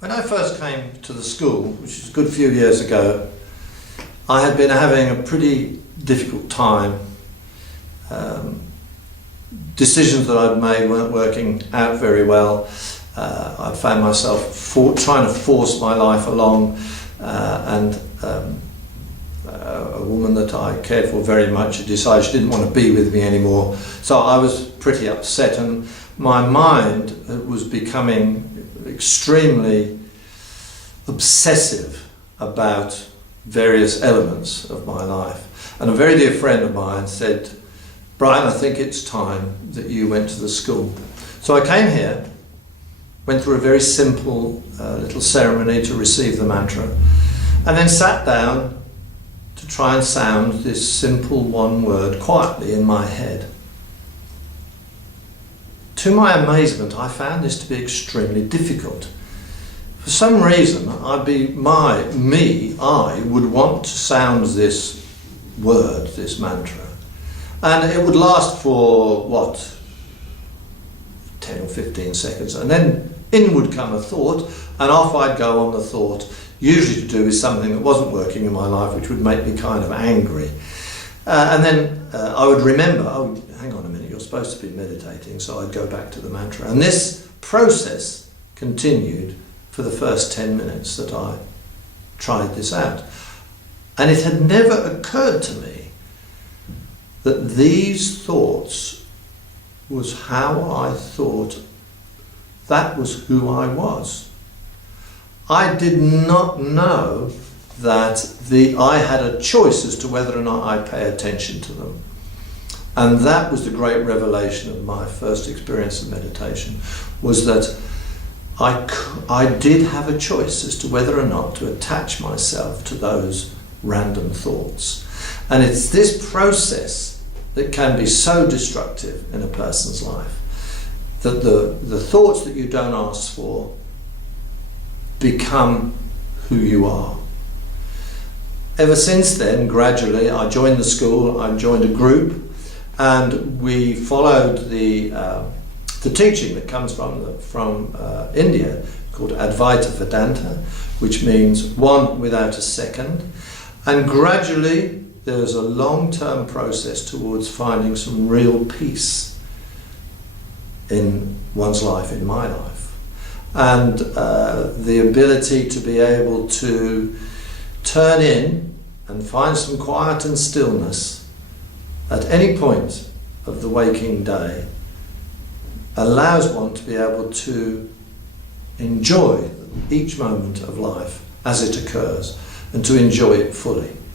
When I first came to the school, which is a good few years ago, I had been having a pretty difficult time. Decisions that I'd made weren't working out very well. I found myself trying to force my life along, and a woman that I cared for very much decided she didn't want to be with me anymore. So I was pretty upset, and my mind was becoming extremely obsessive about various elements of my life. And a very dear friend of mine said, "Brian, I think it's time that you went to the school." So I came here, went through a very simple little ceremony to receive the mantra, and then sat down to try and sound this simple one word quietly in my head. To my amazement, I found this to be extremely difficult. For some reason, I would want to sound this word, this mantra, and it would last for 10 or 15 seconds, and then in would come a thought, and off I'd go on the thought, usually to do with something that wasn't working in my life, which would make me kind of angry. And then I would remember, oh, hang on a minute, you're supposed to be meditating, so I'd go back to the mantra. And this process continued for the first 10 minutes that I tried this out. And it had never occurred to me that these thoughts was how I thought, that was who I was. I did not know that I had a choice as to whether or not I pay attention to them. And that was the great revelation of my first experience of meditation, was that I did have a choice as to whether or not to attach myself to those random thoughts. And it's this process that can be so destructive in a person's life, that the thoughts that you don't ask for become who you are. Ever since then, gradually, I joined the school, I joined a group, and we followed the teaching that comes from India, called Advaita Vedanta, which means one without a second. And gradually, there's a long-term process towards finding some real peace in one's life, in my life. And the ability to be able to turn in and find some quiet and stillness at any point of the waking day allows one to be able to enjoy each moment of life as it occurs, and to enjoy it fully.